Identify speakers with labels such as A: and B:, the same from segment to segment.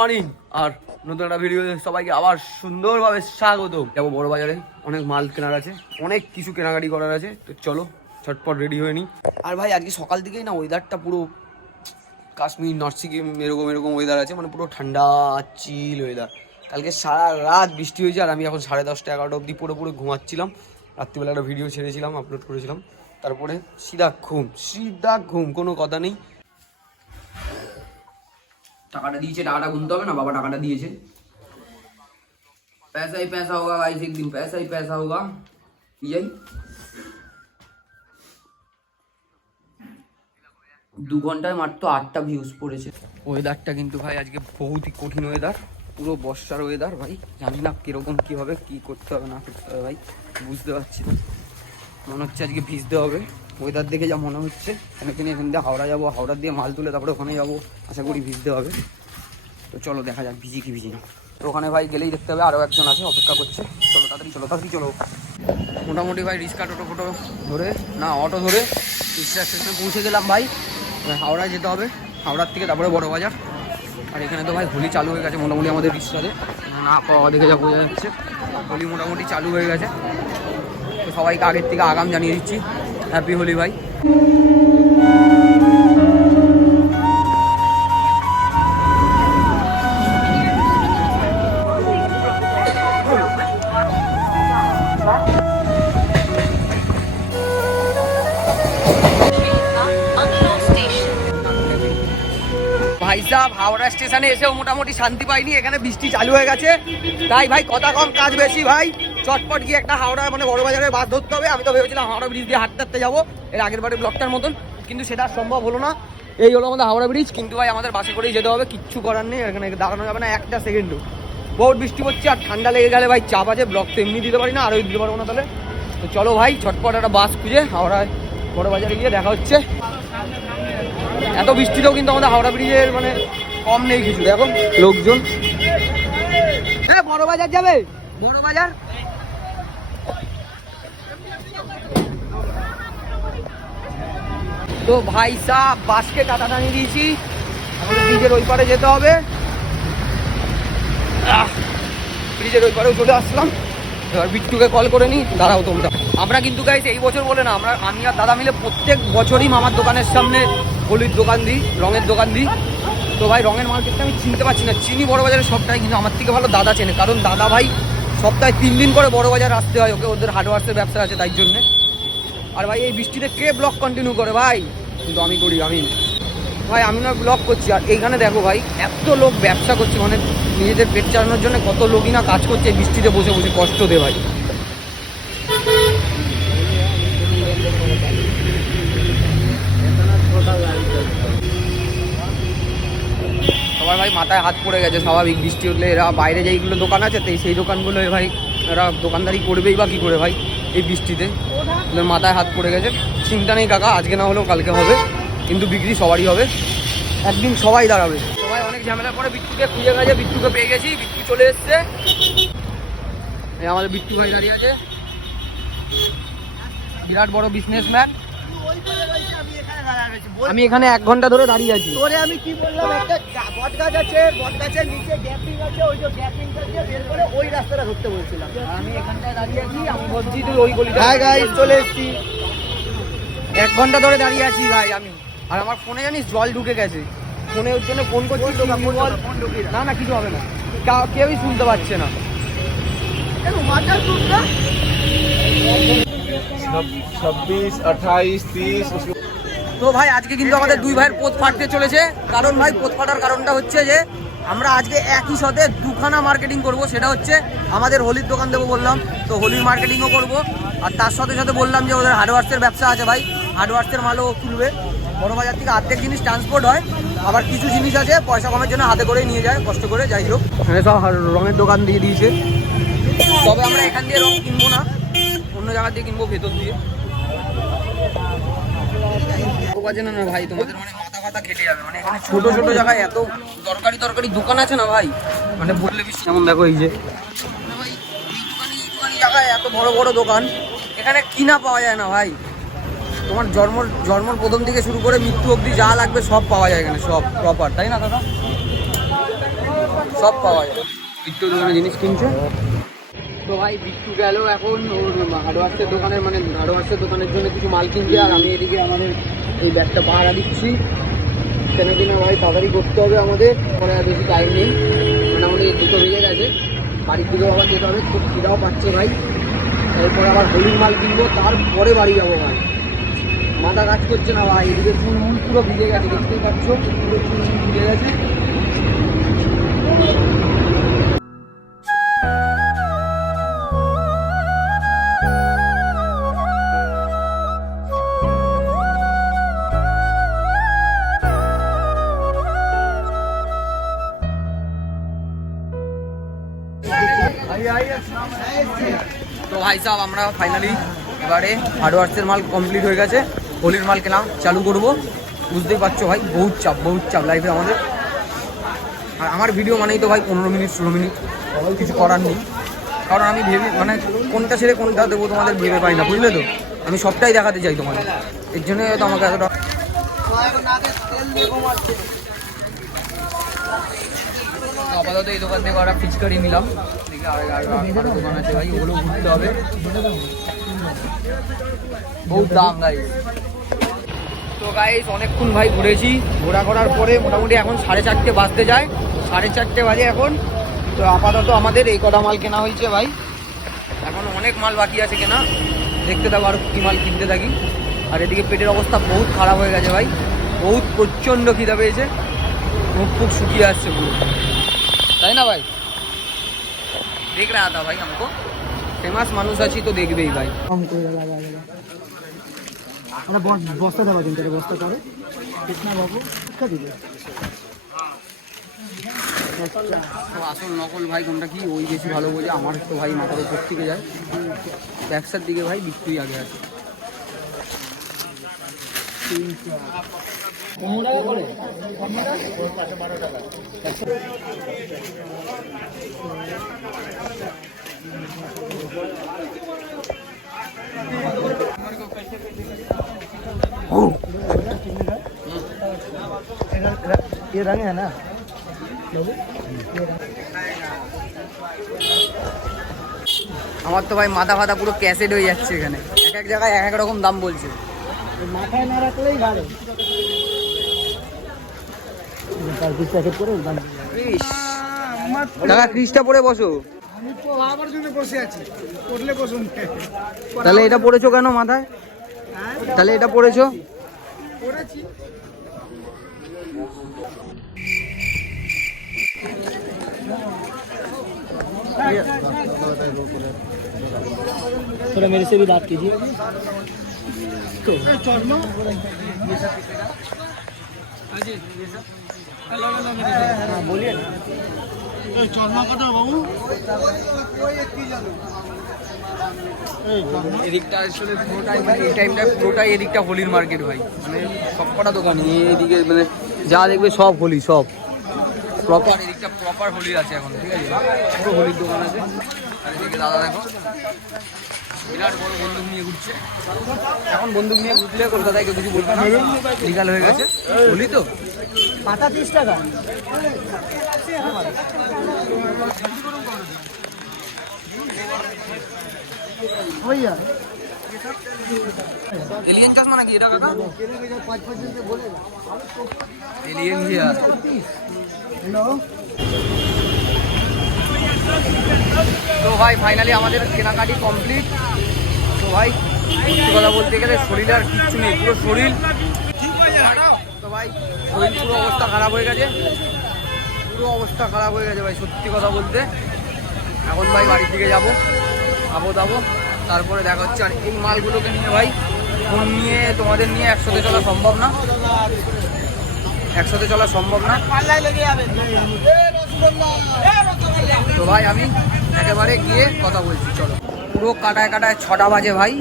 A: Morning. আর নতুন একটা video সবাইকে আবার সুন্দরভাবে স্বাগত যাব বড় বাজারে, অনেক মাল কেনার আছে, অনেক কিছু কেনাকাটি করার আছে, তো চলো ছটপট রেডি হয়ে নি আর ভাই, আজকে সকাল থেকেই না ওয়েদারটা পুরো কাশ্মীর নর্থ সিকিম এরকম এরকম ওয়েদার আছে মানে পুরো ঠান্ডা চিল ওয়েদার কালকে সারা রাত বৃষ্টি হয়েছে, আর আমি এখন সাড়ে দশটা এগারোটা অবধি পুরো পুরো ঘুমাচ্ছিলাম। রাত্রিবেলা একটা ভিডিও ছেড়েছিলাম আপলোড করেছিলাম। তারপরে সিধা ঘুম সিধা ঘুম, কোনো কথা নেই। টাকাটা দিয়েছে টাকাটা গুনতে হবে না বাবা টাকাটা দিয়েছে पैसा ही पैसा होगा गाइस एक दिन पैसा ही पैसा होगा यही দু ঘন্টায় মাত্র আটটা ভিউজ পড়েছে ওয়েদারটা কিন্তু ভাই আজকে বহুতই কঠিন ওয়েদার পুরো বর্ষার ওয়েদার ভাই জানি না কিরকম কি হবে কি করতে হবে না করতে হবে ভাই বুঝতে পারছি না মনে হচ্ছে আজকে ভিজতে হবে ওয়েদার দেখে যা মনে হচ্ছে। অনেকদিন এখান দিয়ে হাওড়া যাব, হাওড়া দিয়ে মাল তুলে তারপরে ওখানে যাব। আশা করি ভিজতে হবে। তো চলো দেখা যাক, ভিজি কি ভিজি না। তো ওখানে ভাই গেলেই দেখতে হবে আরও একজন আছে, অপেক্ষা করছে। চলো তাড়াতাড়ি চলো তাড়াতাড়ি, চলো। মোটামুটি ভাই রিক্সা টোটো, ফোটো ধরে, না, অটো ধরে রিক্সা স্টেশনে পৌঁছে গেলাম ভাই। হাওড়ায় যেতে হবে, হাওড়ার থেকে তারপরে বড় বাজার। আর এখানে তো ভাই হোলি চালু হয়ে গেছে মোটামুটি আমাদের রিক্সাতে। না পাওয়া দেখে যা বোঝা যাচ্ছে। হোলি মোটামুটি চালু হয়ে গেছে। তো সবাইকে আগের থেকে আগাম জানিয়ে দিচ্ছি। হ্যাপি হোলি ভাই হাওড়া স্টেশনে এসেও মোটামুটি শান্তি পাইনি, এখানে বৃষ্টি চালু হয়ে গেছে। তাই ভাই, কথা কম, কাজ বেশি, ভাই। চটপট গিয়ে একটা হাওড়া মানে বড় বাজারে বাস ধরতে হবে। আমি তো ভেবেছিলাম হাওড়া ব্রিজ দিয়ে হাঁটতে হাঁটতে যাব। এর আগের বারে ব্লকটার মতন। কিন্তু সেটা সম্ভব হলো না। এই হলো আমাদের হাওড়া ব্রিজ। কিন্তু ভাই, আমাদের বাসে করেই যেতে হবে। কিচ্ছু করার নেই। এখানে দাঁড়ানো যাবে না একটা সেকেন্ডও বহুত বৃষ্টি পড়ছে আর ঠান্ডা লেগে গেলে ভাই চাপ আছে। ব্লক তো এমনি দিতে পারি না আরও দিতে পারব না তাহলে। তো চলো ভাই ছটপট একটা বাস খুঁজে হাওড়ায় বড় বাজারে গিয়ে দেখা হচ্ছে। এত বৃষ্টিতেও কিন্তু আমাদের হাওড়া ব্রিজের মানে কম নেই কিছু। দেখো, লোকজন। বড় বাজার যাবে? বড় বাজার? তো ভাই সাহ, বাসকে টাটা টানিয়ে দিয়েছি। আমাদের ব্রিজের ওই পারে যেতে হবে। ব্রিজের ওই পারেও চলে আসলাম। এবার বিট্টুকে কল করে নিই, দাঁড়াও তোমরা। আমরা কিন্তু গাইছি এই বছর বলে না, আমরা আমি আর দাদা মিলে প্রত্যেক বছরই মামার দোকানের সামনে হলুদ দোকান দিই, রঙের দোকান দিই। তো ভাই, রঙের মার্কেটটা আমি চিনতে পারছি না। চিনি বড় বাজারের সবটাই, কিন্তু আমার থেকে ভালো দাদা চেনে। কারণ দাদা ভাই সপ্তাহে তিন দিন করে বড় বাজার আসতে হয়, ওকে ওদের হার্ডওয়ার্সের ব্যবসা আছে তাই জন্যে। আর ভাই, এই বৃষ্টিতে কে ব্লগ কন্টিনিউ করে ভাই? কিন্তু আমি করি, আমি। ভাই, আমি না ব্লগ করছি। আর এইখানে দেখো ভাই, এত লোক ব্যবসা করছে মানে নিজেদের পেট চালানোর জন্য কত লোকই না কাজ করছে বৃষ্টিতে বসে বসে কষ্ট দে ভাই। সবার ভাই, মাথায় হাত পড়ে গেছে, স্বাভাবিক বৃষ্টি হলে এরা বাইরে যেইগুলো দোকান আছে, তো সেই দোকানগুলো ভাই, এরা দোকানদারি করবেই বা কী করে ভাই, এই বৃষ্টিতে। ওদের মাথায় হাত পড়ে গেছে। চিন্তা নেই কাকা, আজকে না হলেও কালকে হবে। কিন্তু বিক্রি সবারই হবে। একদিন সবাই দাঁড়াবে। সবাই অনেক ঝামেলা করে, বিট্টুকে খুঁজে গেছে, বিট্টুকে পেয়ে গেছি, বিট্টু চলে এসছে। আমাদের বিট্টু ভাই দাঁড়িয়ে আছে। বিরাট বড় বিজনেসম্যান আমি এখানে এক ঘণ্টা ধরে দাঁড়িয়ে আছি।
B: তোরে আমি কি বললাম? একটা বট গাছ আছে বট গাছের নিচে গ্যাপিং আছে ওই যে গ্যাপিং আছে বের করে ওই রাস্তাটা ধরতে বলছিলাম।
A: আমি এখানটায় দাঁড়িয়ে আছি আমি তুই ওই
B: হ্যাঁ চলে
A: এক ঘণ্টা ধরে দাঁড়িয়ে আছি ভাই আমি। আর আমার ফোনে জানিস জল ঢুকে গেছে। ফোনে ওর জন্য ফোন করছি না না কিছু হবে না। কেউই শুনতে পাচ্ছে না।
C: ছাব্বিশ আঠাইশ তিরিশ
A: তো ভাই, আজকে কিন্তু আমাদের দুই ভাইয়ের পোত ফাটতে চলেছে। কারণ ভাই, পোত ফাটার কারণটা হচ্ছে যে, আমরা আজকে একই সাথে দুখানা মার্কেটিং করব, সেটা হচ্ছে আমাদের হোলির দোকান দেবো বললাম। তো হোলির মার্কেটিংও করব। আর তার সাথে সাথে বললাম যে, ওদের হার্ডওয়ার্সের ব্যবসা আছে ভাই। হার্ডওয়ার্সের মালও তুলবে বড় বাজার থেকে অর্ধেক জিনিস ট্রান্সপোর্ট হয়। আবার কিছু জিনিস আছে, পয়সা কমের জন্য হাতে করেই নিয়ে যায়, কষ্ট করে, যাই হোক। এখানে সব রঙের দোকান দিয়ে দিয়েছে। তবে আমরা এখান দিয়ে রং কিনবো না, অন্য জায়গা দিয়ে কিনবো ভেতর দিয়ে। বাজে না না ভাই তোমাদের মানে মাথা ফাতা খেটে যাবে মানে এখানে ছোট ছোট জায়গায় এত দরকারি দরকারি দোকান আছে না ভাই? মানে বললে বেশি যেমন দেখো এই যে। মানে ভাই, এই দোকানে এই দোকানে জায়গায় এত বড় বড় দোকান এখানে কিনা পাওয়া যায় না ভাই। তোমার জন্ম জন্মর প্রথম থেকে শুরু করে মৃত্যু অবধি যা লাগবে সব পাওয়া যায় এখানে সব প্রপার তাই না দাদা? সব পাওয়া যায়। বিট্টু দোকানে জিনিস কিনছে? তো ভাই বিট্টু গেল এখন ওর হার্ডওয়ার্সের দোকানের মানে হার্ডওয়ার্সের দোকানের জন্য কিছু মাল কিনছে আর আমি এদিকে আমাদের এই ব্যাগটা পাহারা দিচ্ছি। কেন কিনা ভাই তাড়াতাড়ি করতে হবে আমাদের। পরে আর বেশি টাইম নেই। মোটামুটি দুটো বেজে গেছে। বাড়ির দিকেও আবার যেতে হবে। খুব খিদাও পাচ্ছে ভাই। এরপর আবার হলুদ মাল কিনবো। তারপরে বাড়ি যাব ভাই। মাথা কাজ করছে না ভাই। এদিকে চুল মুল পুরো ভিজে গেছে। দেখতেই পাচ্ছ? পুরো চুল ভিজে গেছে। তো ভাই সাহেব আমরা ফাইনালি এবারে হার্ডওয়ার্সের মাল কমপ্লিট হয়ে গেছে। হোলির মাল কেনা চালু করব। বুঝতেই পারছ ভাই, বহুত চাপ বহুত চাপ লাইফে আমাদের। আর আমার ভিডিও মানেই তো ভাই পনেরো মিনিট, ষোলো মিনিট। কিছু করার নেই। কারণ আমি ভেবে মানে কোনটা ছেড়ে কোনটা দেবো তোমাদের ভেবে পাই না, বুঝলে তো? আমি সবটাই দেখাতে চাই তোমাদের। এর জন্যই হয়তো আমাকে এতটা আপাতত এই দোকান থেকে ওরা পিচকারি নিলাম। বহুত দাম তো গাইস অনেকক্ষণ ভাই ঘুরেছি। ঘোরা করার পরে মোটামুটি এখন সাড়ে চারটে বাজতে যায়। সাড়ে চারটে বাজে এখন। তো আপাতত আমাদের এই কটা মাল কেনা হয়েছে ভাই। এখন অনেক মাল বাকি আছে কেনা। দেখতে থাকো আর কী মাল কিনতে থাকি। আর এদিকে পেটের অবস্থা বহুত খারাপ হয়ে গেছে ভাই। বহুত প্রচণ্ড খিদা পেয়েছে। মুখ ফুক শুকিয়ে আসছে পুরো। তাই না ভাই? দেখ রা থা ভাই हमको ফেমাস মানুষ আছি তো দেখবেই ভাই
B: কম করে লাগা গেল এটা বস্তা দেবো কিন্তু এটা বস্তা পাবে কৃষ্ণা বাবু শিক্ষা দিবে
A: তো আসল নকল ভাই কোনটা কি ওই বেশি ভালো বোঝে আমার তো ভাই মাথার উপর থেকে যায় ব্যবসার দিকে ভাই বিক্রি আগে আছে
B: ये रंग है ना
A: আমার তো ভাই মাথা ফাতা পুরো ক্যাসেট হয়ে যাচ্ছে এখানে এক এক জায়গায় এক এক রকম দাম বলছে
B: মাথায় না রাখলেই ভালো
A: দাদা ক্রিসটা পরে বসো
B: আমি তো আমার জন্য বসে আছি করলে বসুন
A: তাহলে এটা পড়েছো কেন মাথায় তাহলে এটা পড়েছো
B: করেছি थोड़ा मेरे से भी बात कीजिए हाँ হ্যাঁ,
A: এদিকটা আসলে পুরোটাই মানে এই টাইমটা পুরোটাই এদিকটা হোলির মার্কেট ভাই। মানে সবকটা দোকান এইদিকে মানে যা দেখবে সব হোলি সব। প্রপার এদিকটা প্রপার হোলির আছে এখন ঠিক আছে? হোলির দোকান আছে। দাদা দেখো। বিরাট বড় বন্দুক নিয়ে ঘুরছে এখন বন্দুক নিয়ে ঘুরলে কলকাতায় কেউ কিছু বলবে না লিগাল হয়ে গেছে হোলি তো
B: পাতা তিরিশ টাকা भैया
A: এলিয়েন চশমা নাকি এটা কাকা
B: पाँच परसेंट से बोलेगा
A: এলিয়েন হিয়ার
B: हेलो
A: তো ভাই ফাইনালি আমাদের কেনাকাটি কমপ্লিট তো ভাই, সত্যি কথা বলতে গেলে শরীরে আর কিচ্ছু নেই, পুরো শরীর। তো ভাই, শরীর পুরো অবস্থা খারাপ হয়ে গেছে। পুরো অবস্থা খারাপ হয়ে গেছে ভাই, সত্যি কথা বলতে। এখন ভাই বাড়ির দিকে যাব, খাব দাবো। তারপরে দেখা হচ্ছে আর এই মালগুলোকে নিয়ে ভাই, ফোন নিয়ে তোমাদের নিয়ে একসাথে চলা সম্ভব না। একসাথে চলা সম্ভব না। তো ভাই, আমি একেবারে গিয়ে কথা বলছি, চলো। পুরো কাটায় কাটায় ছটা বাজে ভাই।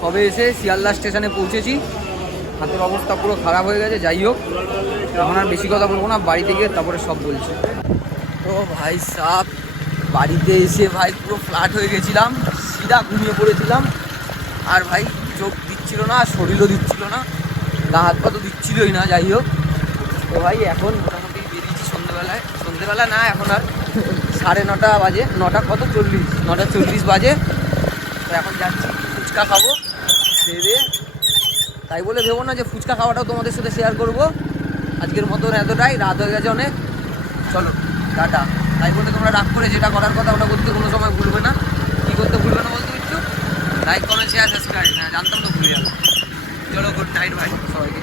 A: সবে এসে শিয়ালদা স্টেশনে পৌঁছেছি। হাতের অবস্থা পুরো খারাপ হয়ে গেছে, যাই হোক। এখন আর বেশি কথা বলব না, বাড়িতে গিয়ে তারপরে সব বলছি। তো ভাই সাপ, বাড়িতে এসে ভাই পুরো ফ্ল্যাট হয়ে গেছিলাম, সিধা ঘুমিয়ে পড়েছিলাম। আর ভাই চোখ দিচ্ছিল না, শরীরও দিচ্ছিল না, গা হাত পা তো দিচ্ছিলই না, যাই হোক। তো ভাই এখন মোটামুটি বেরিয়েছি সন্ধ্যেবেলায় সন্ধ্যেবেলা না, এখন আর সাড়ে নটা বাজে, নটা কত? চল্লিশ, নটা চল্লিশ বাজে। তো এখন যাচ্ছি, ফুচকা খাব, খেয়ে তাই বলে ভেবো না যে ফুচকা খাওয়াটাও তোমাদের সাথে শেয়ার করব। আজকের মতন এতটাই, রাত হয়ে গেছে অনেক। চলো, টাটা। তাই বলে তোমরা রাগ করে যেটা করার কথা ওটা করতে কোনো সময় ভুলবে না। কী করতে ভুলবে না বলতে একটু লাইক কমেন্ট শেয়ার সাবস্ক্রাইব হ্যাঁ জানতাম তো ভুলে যাব। চলো গুড নাইট ভাই সবাইকে।